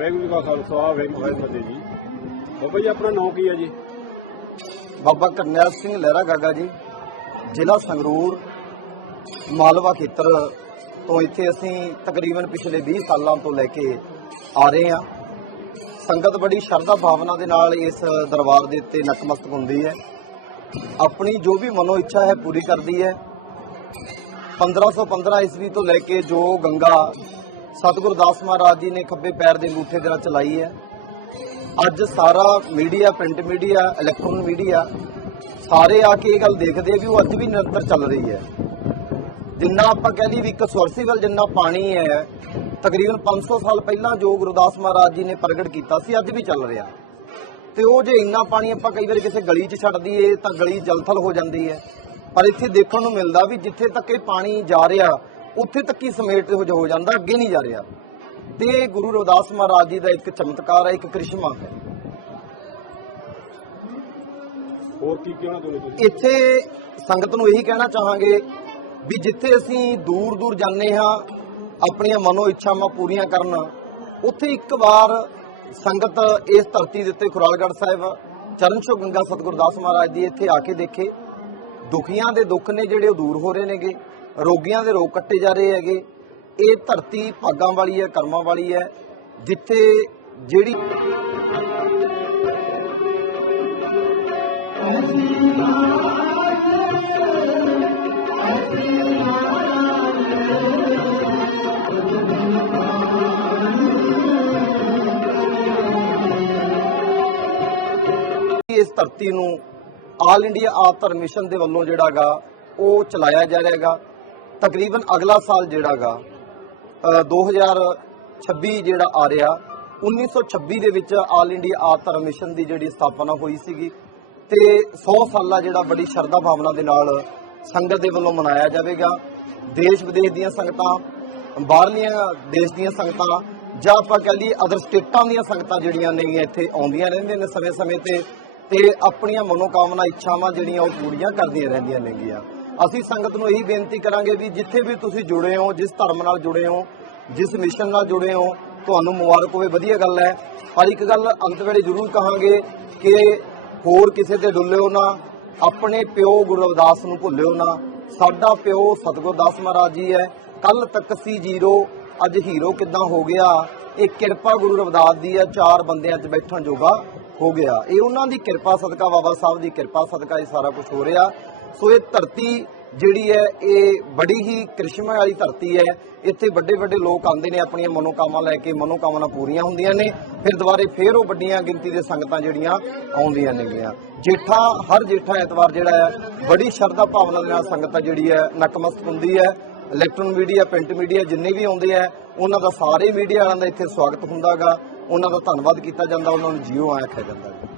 ਵਾਹਿਗੁਰੂ ਜੀ ਖਾਲਸਾ, ਵਾਹਿਗੁਰੂ ਜੀ ਕੀ ਜੀ। ਬਾਬਾ ਜੀ ਆਪਣਾ ਨਾਮ ਕੀ ਹੈ ਜੀ? ਬਾਬਾ ਕਰਨੈਲ ਸਿੰਘ ਲਹਿਰਾ ਗਾਗਾ ਜੀ, ਜ਼ਿਲ੍ਹਾ ਸੰਗਰੂਰ, ਮਾਲਵਾ ਖੇਤਰ ਤੋਂ ਇੱਥੇ ਅਸੀਂ ਤਕਰੀਬਨ ਪਿਛਲੇ 20 ਸਾਲਾਂ ਤੋਂ ਲੈ ਕੇ ਆ ਰਹੇ ਹਾਂ। ਸੰਗਤ ਬੜੀ ਸ਼ਰਧਾ ਭਾਵਨਾ ਦੇ ਨਾਲ ਇਸ ਦਰਬਾਰ ਦੇ ਉੱਤੇ ਨਤਮਸਤਕ ਹੁੰਦੀ ਹੈ। ਆਪਣੀ ਜੋ ਵੀ ਮਨੋ ਇੱਛਾ ਹੈ ਪੂਰੀ ਕਰਦੀ ਹੈ। 1515 ਈਸਵੀ ਤੋਂ ਲੈ ਕੇ ਜੋ ਗੰਗਾ ਸਤਿਗੁਰੂ ਦਾਸ ਮਹਾਰਾਜ ਜੀ ਨੇ ਖੱਬੇ ਪੈਰ ਦੇ ਅੰਗੂਠੇ ਦੇ ਨਾਲ ਚਲਾਈ ਹੈ। ਅੱਜ ਸਾਰਾ media print media electronic media ਸਾਰੇ ਆ ਕੇ ਇਹ ਗੱਲ ਦੇਖਦੇ ਆ ਵੀ ਉਹ ਅੱਜ ਵੀ ਨਿਰੰਤਰ ਚੱਲ ਰਹੀ ਹੈ। ਜਿੰਨਾ ਆਪਾਂ ਕਹਿ ਲਈ ਵੀ ਇੱਕ ਸਵਰਸੀਵਲ ਜਿੰਨਾ ਪਾਣੀ ਹੈ, ਤਕਰੀਬਨ 500 ਸਾਲ ਪਹਿਲਾਂ ਜੋ ਗੁਰਦਾਸ ਮਹਾਰਾਜ ਜੀ ਨੇ ਪ੍ਰਗਟ ਕੀਤਾ ਸੀ, ਅੱਜ ਵੀ ਚੱਲ ਰਿਹਾ। ਤੇ ਉਹ ਜੇ ਇੰਨਾ ਪਾਣੀ ਆਪਾਂ ਕਈ ਵਾਰ ਕਿਸੇ ਗਲੀ 'ਚ ਛੱਡ ਦਈਏ ਤਾਂ ਗਲੀ ਜਲਥਲ ਹੋ ਜਾਂਦੀ ਹੈ। ਪਰ ਇੱਥੇ ਦੇਖਣ ਨੂੰ ਮਿਲਦਾ ਵੀ ਜਿੱਥੇ ਤੱਕ ਇਹ ਪਾਣੀ ਜਾ ਰਿਹਾ ਉੱਥੇ ਤੱਕ ਹੀ ਸਮੇਟ ਹੋ ਹੋ ਜਾਂਦਾ ਅੱਗੇ ਨਹੀਂ ਜਾ ਰਿਹਾ। ਤੇ ਗੁਰੂ ਰਵਿਦਾਸ ਮਹਾਰਾਜ ਜੀ ਦਾ ਇੱਕ ਚਮਤਕਾਰ ਹੈ ਇੱਕ ਕ੍ਰਿਸ਼ਮਾ। ਹੈ ਹੋਰ ਕੀ ਕਹਿਣਾ ਤੁਸੀਂ? ਇੱਥੇ ਸੰਗਤ ਨੂੰ ਇਹੀ ਕਹਿਣਾ ਚਾਹਾਂਗੇ ਵੀ ਜਿੱਥੇ ਅਸੀਂ ਦੂਰ ਦੂਰ ਜਾਂਦੇ ਹਾਂ ਆਪਣੀਆਂ ਮਨੋ ਇੱਛਾਵਾਂ ਪੂਰੀਆਂ ਕਰਨ ਉੱਥੇ ਇੱਕ ਵਾਰ ਸੰਗਤ ਇਸ ਧਰਤੀ ਦੇ ਉੱਤੇ ਖੁਰਾਲਗੜ੍ਹ ਸਾਹਿਬ ਚਰਨ ਛੋਹ ਗੰਗਾ ਸਤਿਗੁਰੂ ਦਾਸ ਮਹਾਰਾਜ ਦੀ ਇੱਥੇ ਆ ਕੇ ਦੇਖੇ। ਦੁਖੀਆਂ ਦੇ ਦੁੱਖ ਨੇ ਜਿਹੜੇ ਉਹ ਦੂਰ ਹੋ ਰਹੇ ਨੇਗੇ। ਰੋਗੀਆਂ ਦੇ ਰੋਗ ਕੱਟੇ ਜਾ ਰਹੇ ਹੈਗੇ। ਇਹ ਧਰਤੀ ਭਾਗਾਂ ਵਾਲੀ ਹੈ, ਕਰਮਾਂ ਵਾਲੀ ਹੈ, ਜਿੱਥੇ ਜਿਹੜੀ ਇਸ ਧਰਤੀ ਨੂੰ ਆਲ ਇੰਡੀਆ ਆਪ ਧਰਮ ਮਿਸ਼ਨ ਦੇ ਵੱਲੋਂ ਜਿਹੜਾਗਾ ਉਹ ਚਲਾਇਆ ਜਾ ਰਿਹਾਗਾ ਤਕਰੀਬਨ ਅਗਲਾ ਸਾਲ ਜਿਹੜਾਗਾ 2026 ਜਿਹੜਾ ਆ ਰਿਹਾ 1926 ਦੇ ਵਿੱਚ ਆਲ ਇੰਡੀਆ ਆਪ ਧਰਮ ਮਿਸ਼ਨ ਦੀ ਜਿਹੜੀ ਸਥਾਪਨਾ ਹੋਈ ਸੀਗੀ ਤੇ 100 ਸਾਲਾ ਜਿਹੜਾ ਬੜੀ ਸ਼ਰਧਾ ਭਾਵਨਾ ਦੇ ਨਾਲ ਸੰਗਤ ਦੇ ਵੱਲੋਂ ਮਨਾਇਆ ਜਾਵੇਗਾ। ਦੇਸ਼ ਵਿਦੇਸ਼ ਦੀਆਂ ਸੰਗਤਾਂ, ਬਾਹਰਲੀਆਂ ਦੇਸ਼ ਦੀਆਂ ਸੰਗਤਾਂ ਜਾਂ ਆਪਾਂ ਕਹਿ ਲਈਏ ਅਦਰ ਸਟੇਟਾਂ ਦੀਆਂ ਸੰਗਤਾਂ ਜਿਹੜੀਆਂ ਨੇ ਇੱਥੇ ਆਉਂਦੀਆਂ ਰਹਿੰਦੀਆਂ ਨੇ ਸਮੇਂ-ਸਮੇਂ ਤੇ ਤੇ ਆਪਣੀਆਂ ਮਨੋਕਾਮਨਾ, ਇੱਛਾਵਾਂ ਜਿਹੜੀਆਂ ਉਹ ਪੂਰੀਆਂ ਕਰਦੀਆਂ ਰਹਿੰਦੀਆਂ ਨੇਗੀਆਂ ਅਸੀਂ ਸੰਗਤ ਨੂੰ ਇਹੀ ਬੇਨਤੀ ਕਰਾਂਗੇ ਵੀ ਜਿੱਥੇ ਵੀ ਤੁਸੀਂ ਜੁੜੇ ਹੋ, ਜਿਸ ਧਰਮ ਨਾਲ ਜੁੜੇ ਹੋ, ਜਿਸ ਮਿਸ਼ਨ ਨਾਲ ਜੁੜੇ ਹੋ, ਤੁਹਾਨੂੰ ਮੁਬਾਰਕ ਹੋਵੇ, ਵਧੀਆ ਗੱਲ ਹੈ। ਪਰ ਇੱਕ ਗੱਲ ਅੰਤ ਵੇਲੇ ਜ਼ਰੂਰ ਕਹਾਂਗੇ ਕਿ ਹੋਰ ਕਿਸੇ ਤੇ ਡੁੱਲਿਓ ਨਾ, ਆਪਣੇ ਪਿਓ ਗੁਰੂ ਰਵਿਦਾਸ ਨੂੰ ਭੁੱਲਿਓ ਨਾ। ਸਾਡਾ ਪਿਓ ਸਤਿਗੁਰ ਦਾਸ ਮਹਾਰਾਜ ਜੀ ਹੈ। ਕੱਲ ਤੱਕ ਸੀ ਜ਼ੀਰੋ, ਅੱਜ ਹੀਰੋ ਕਿਦਾਂ ਹੋ ਗਿਆ? ਇਹ ਕਿਰਪਾ ਗੁਰੂ ਰਵਿਦਾਸ ਦੀ ਹੈ, ਚਾਰ ਬੰਦਿਆਂ 'ਚ ਬੈਠਣ ਜੋਗਾ ਹੋ ਗਿਆ। ਇਹ ਉਹਨਾਂ ਦੀ ਕਿਰਪਾ ਸਦਕਾ, ਬਾਬਾ ਸਾਹਿਬ ਦੀ ਕਿਰਪਾ ਸਦਕਾ ਇਹ ਸਾਰਾ ਕੁਝ ਹੋ ਰਿਹਾ। ਸੋ ਇਹ ਧਰਤੀ ਜਿਹੜੀ ਹੈ, ਇਹ ਬੜੀ ਹੀ ਕ੍ਰਿਸ਼ਮਾ ਵਾਲੀ ਧਰਤੀ ਹੈ। ਇੱਥੇ ਵੱਡੇ ਵੱਡੇ ਲੋਕ ਆਉਂਦੇ ਨੇ, ਆਪਣੀਆਂ ਮਨੋਕਾਮਨਾ ਲੈ ਕੇ ਮਨੋਕਾਮਨਾ ਪੂਰੀਆਂ ਹੁੰਦੀਆਂ ਨੇ। ਫਿਰ ਦੁਬਾਰੇ ਫੇਰ ਉਹ ਵੱਡੀਆਂ ਗਿਣਤੀ ਦੇ ਸੰਗਤਾਂ ਜਿਹੜੀਆਂ ਆਉਂਦੀਆਂ ਨੇਗੀਆਂ। ਜੇਠਾ, ਹਰ ਜੇਠਾ ਐਤਵਾਰ ਜਿਹੜਾ ਹੈ, ਬੜੀ ਸ਼ਰਧਾ ਭਾਵਨਾ ਦੇ ਨਾਲ ਸੰਗਤਾਂ ਜਿਹੜੀ ਹੈ ਨਕਮਸਤ ਹੁੰਦੀ ਹੈ। ਇਲੈਕਟ੍ਰੋਨ ਮੀਡੀਆ, ਪ੍ਰਿੰਟ ਮੀਡੀਆ ਜਿੰਨੇ ਵੀ ਆਉਂਦੇ ਆ, ਉਹਨਾਂ ਦਾ ਸਾਰੇ ਮੀਡੀਆ ਵਾਲਿਆਂ ਦਾ ਇੱਥੇ ਸਵਾਗਤ ਹੁੰਦਾਗਾ। ਉਹਨਾਂ ਦਾ ਧੰਨਵਾਦ ਕੀਤਾ ਜਾਂਦਾ, ਉਹਨਾਂ ਨੂੰ ਜੀਓ ਆਇਆ ਕਿਹਾ ਜਾਂਦਾ ਹੈ।